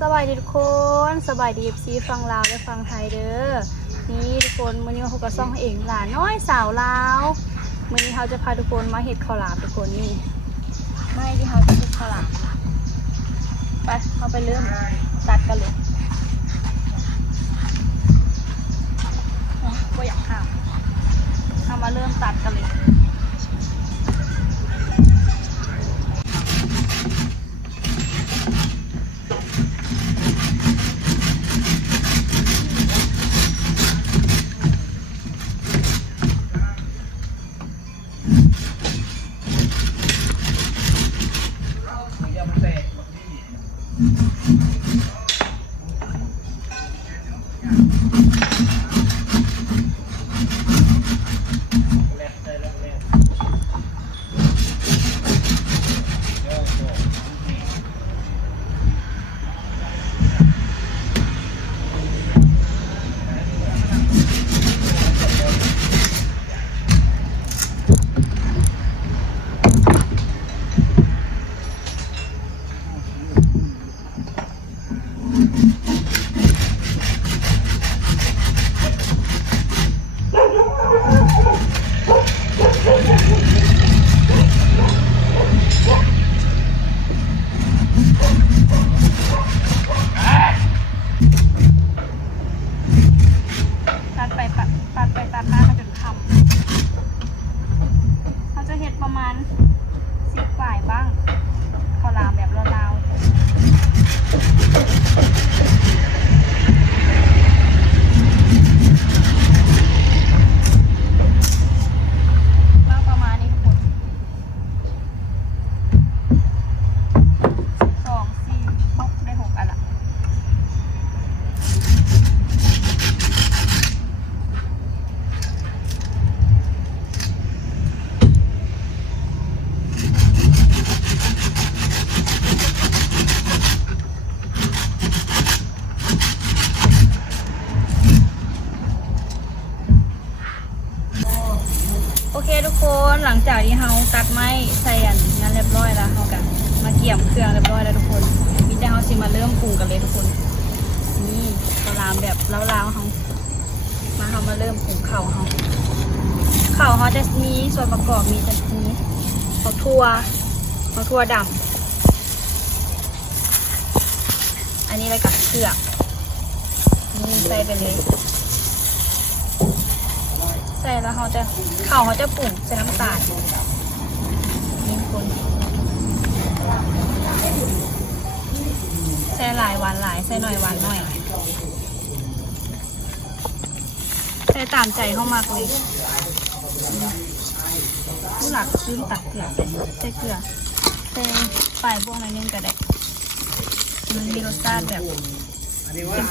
สบายดีทุกคนสบายดีซีฟังลาวและฟังไทยเด้อนี่ทุกคนมื้อนี้เขาก็ซ่องเองหลานน้อยสาวลาวมื้อนี้เขาจะพาทุกคนมาเห็ดข้าวหลามทุกคนนี่ไม่ที่เขาจะเห็ดข้าวหลามไปเขาไปเริ่มตัดกันเลยอ๋อบ่อยากข้ามเอามาเริ่มตัดกันเลย นหลังจากที่เราตัดไม้ใส่อันนั้นเรียบร้อยแล้วเรากันมาเกี่ยมเครื่องเรียบร้อยแล้วทุกคนมีแต่เราสิมาเริ่มปรุงกันเลยทุกคน นี่ข้าวหลามแบบลาวๆเขามาเรามาเริ่มปรุงข้าวเขาข้าวเขาจะมีส่วนประกอบมีจะมีข้าวทั่วข้าวทั่วดำอันนี้อะไรกับเกลือกนี่ใส่ไปเลย ใส่แล้วเขาจะเขาเขาจะปรุ่งใส่น้ำตาลนี่คนใส่หลายหวานหลายใส่หน่อยหวานหน่อยใส่ตามใจเข้ามากเลยผู้หลักลืมตักเกลือใส่ใส่เกลือใส่ปลายพวกน่อยนึงก็ได้มันมีรสชาติแบบ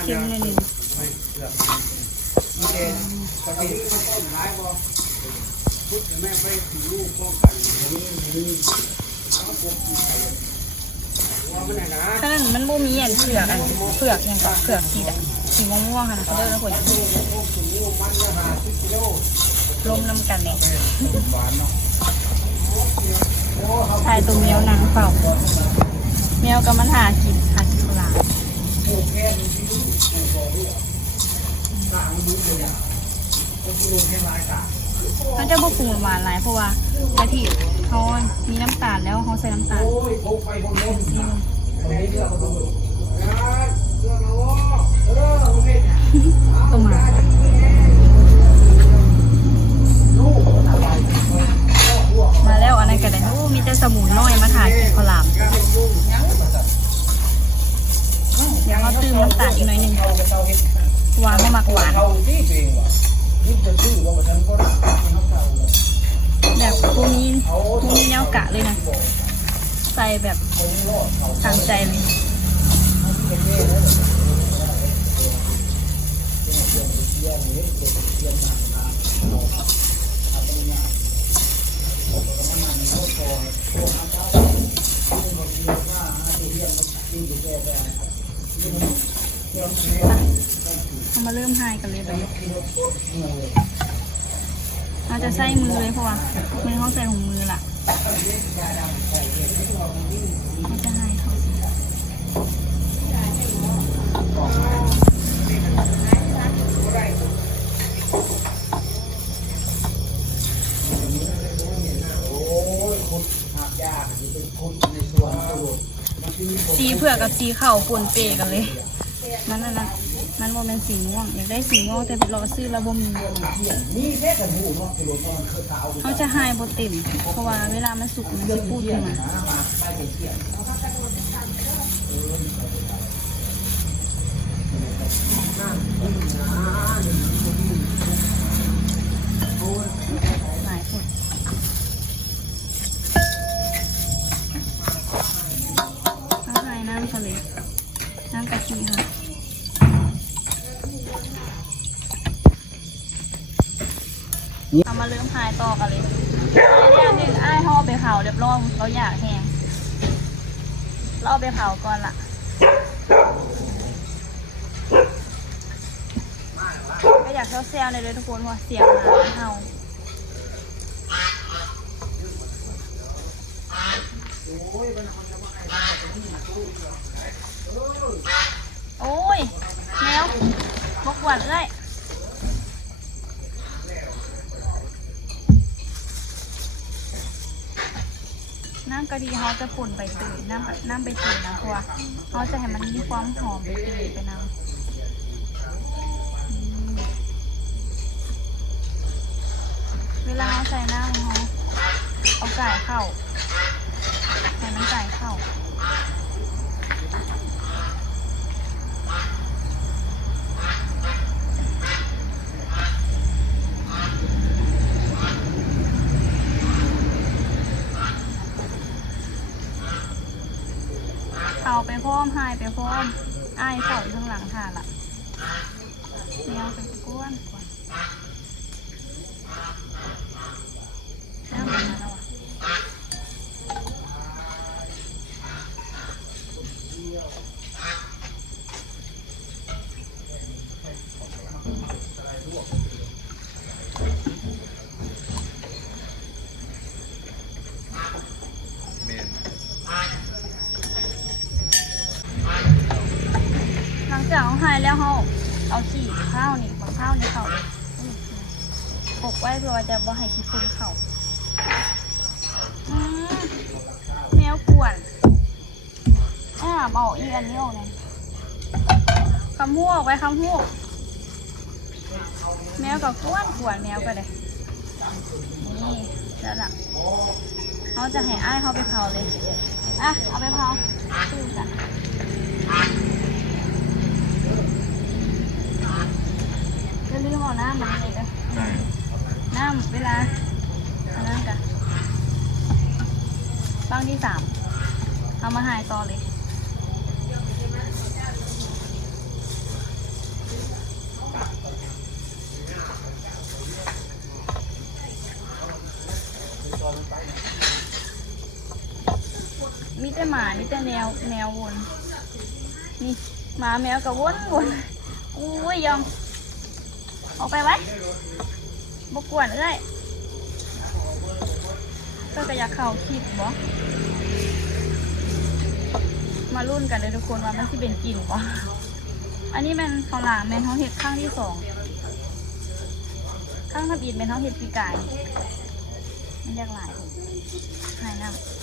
เค็มๆนิดนึง ขนาดมันบ่มีอันเผือกอันเผือกอย่างก็เผือกสีดำสีม่วงๆค่ะเขาเรียกว่าหัวชีลมน้ำกันเนี่ยชายตัวเมียวนางเฝ้าเมียวกับมันหากินหากินปลา มันจะบ่ปรุงหวานหลายเพราะว่ากะทิเขามีน้ำตาลแล้วเขาใส่น้ำตาล แบบทางใจเลยเรามาเริ่มไฮกันเลยไปเราจะใส่มือเลยเพราะว่ามือเขาใส่ของมือล่ะ สีเผือกกับสีเข่าปนเปกันเลย มันนั่นนะมันโมเป็นสีม่วง อยากได้สีม่วงแต่รอซื้อระบมีเขาจะหายโบดติ่มเพราะว่าเวลามันสุกมันจะพูดขึ้นมา หลายคนเขาหายน้ำทะเลน้ำกะทิค่ะเอามาเริ่มพายต่อกันเลยเนี่ยหนึ่งไอ้ายห่อไปเผาเรียบร้อยเราอยากแห้ง เราเอาไปเผาก่อนละก็อยากเซลล์ๆเลยเลยทุกคนเพราะว่าเสียงหมาเห่าโอ้ยแมวบกวดเลย กะทิเขาจะป่นใบเตยน้ำน้ำใบเตยนะเพราะว่าเขาจะให้มันมีความหอมใบเตยไปนะเวลาเขาใส่น้ำเขาเอาไก่เข้าให้มันไก่เข้าไป พร้อมหาไปพออ้ายเข่าอยู่ข้างหลังค่ะล่ะเนี่ยไปกวนก่อนน้ำมันมาแล้วอะ เขาหายแล้วเขาเอาขี้ข้าวนี่บักข้าวนี่เขาปกไว้เพื่อจะบ่ให้ขี้ฝุ่นเขาแมวกวนอ่าเอาอีอันนี้ออกเลยคำหัวออกไว้คำหัวแมวกับกวนกวนแมวก็เลยนี่แล้วล่ะเขาจะให้อ้ายเขาไปเผาเลย อะ เอาไปเผาสู้กันจะ ลืมเอาน้ำมันเลยเด้อได้น้ำเวลาเอาน้ำกันบ้างที่สามเอามาหายต่อเลยมีแต่หมา มีแต่แนว แนววน นี่ หมาแมวกับวนวน อุ้ยยอง ออกไปไว้บกวนเลยก็จะอยากเข่าคลิปบ่มารุ่นกันเลยทุกคนว่ามันที่เป็นกลิ่นบ่อันนี้เป็นข้าวหลามเป็นท้องเห็ดข้างที่สอง ข้างทับอินเป็นท้องเห็ดปีกายมันยากหลายหายน้ำ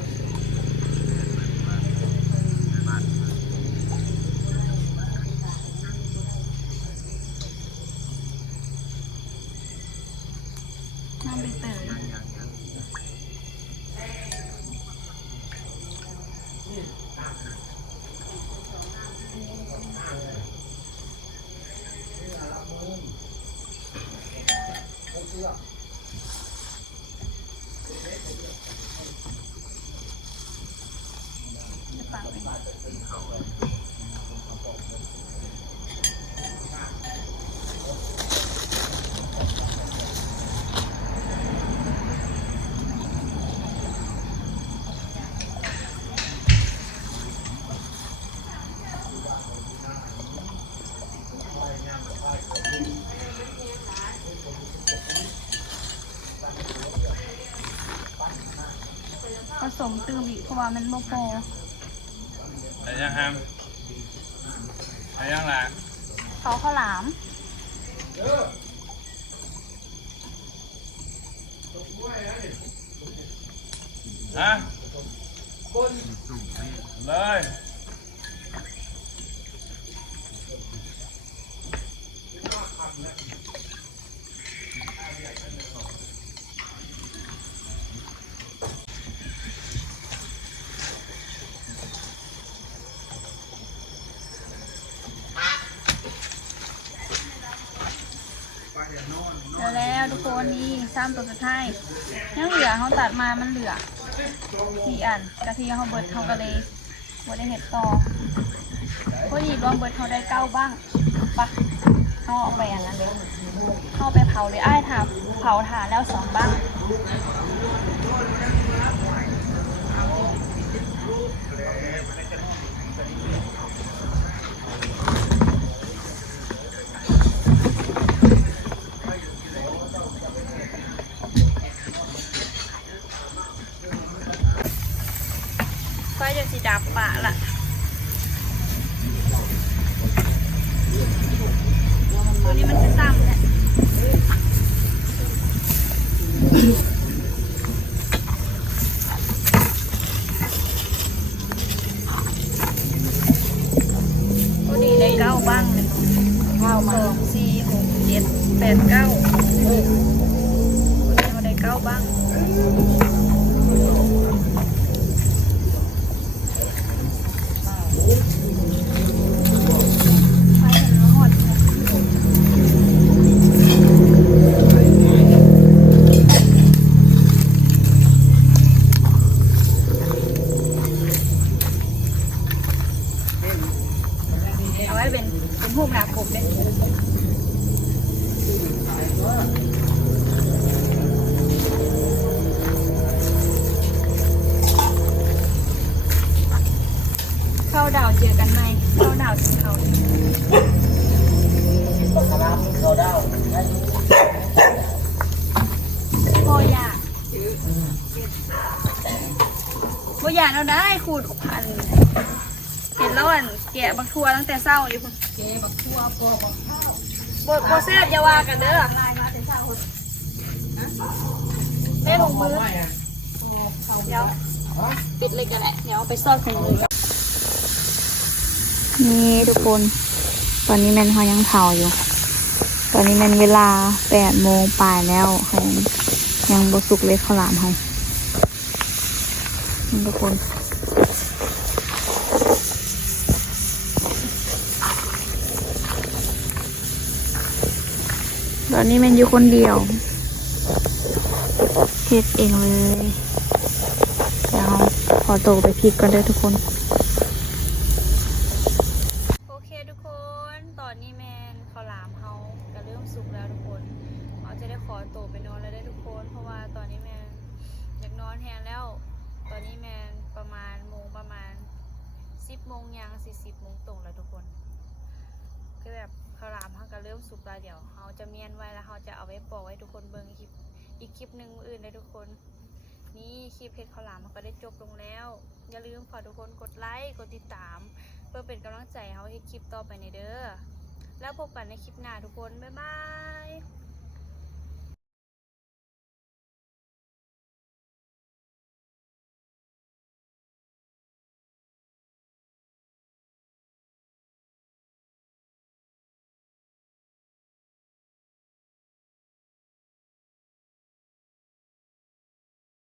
ตื้มอีกเพราะว่ามันโมโปแต่ยังห้ามแต่ยังล่ะเขาข้าวหลามฮะเลย แล้วแล้วทุกคนนี่ซ้ำตัวสุดท้ายยังเหลือเขาตัดมามันเหลือสี่อันกะทิเขาเบิดเขาก็เลยบได้เห็ดต่อพอดีรวมเบิดเขาได้เก้าบ้างปะเขาเอาไปอันนั้นเลยเข้าไปเผาเลยอ้ายถามเผาถ่านแล้วสองบ้าง แปดเก้า บอยากเราได้ขูดพันเห็นแล้วอันแกะบักทัวตั้งแต่เศร้าอยู่พุ่นแกะบักทัวปอกบักข้าวโบโบแซ่บอย่าว่ากันเด้อลายมาแต่เศร้าพุ่นแม่ถุงมือเดี๋ยวปิดเลยกันแหละเดี๋ยวเอาไปซ่อนถุงมือนี่ทุกคน ตอนนี้แมนเขายังเผาอยู่ ตอนนี้มันเวลาแปดโมงปลายแล้วเขายังยังบสุกเลยข้าวหลามเขานี่ ทุกคนตอนนี้มันอยู่คนเดียวเฮ็ดเองเลยเดี๋ยวขอตัวไปพริกก่อนเด้อทุกคน โอเคทุกคน ตอนนี้แมนข้าวหลามเขาก็เริ่มสุกแล้วทุกคนเขาจะได้ขอตัวไปนอนแล้วได้ทุกคน เพราะว่าตอนนี้แมนอยากนอนแทนแล้ว อนนี้แมนประมาณโมงประมาณสิบโมงยังสี่สิบโมงตรงแล้วทุกคนคือแบบข้าวหลามเขาก็เริ่มสุกแล้วเดี๋ยวเขาจะเมียนไว้แล้วเขาจะเอาไว้ปอกไว้ทุกคนเบิ่งคลิปอีกคลิปหนึ่งอื่นเลยทุกคน นี่คลิปเพชรข้าวหลามมันก็ได้จบลงแล้ว อย่าลืมฝากทุกคนกดไลค์กดติดตาม เพื่อเป็นกำลังใจให้เขาให้คลิปต่อไปในเด้อแล้วพบกันในคลิปหน้าทุกคนบ๊ายบาย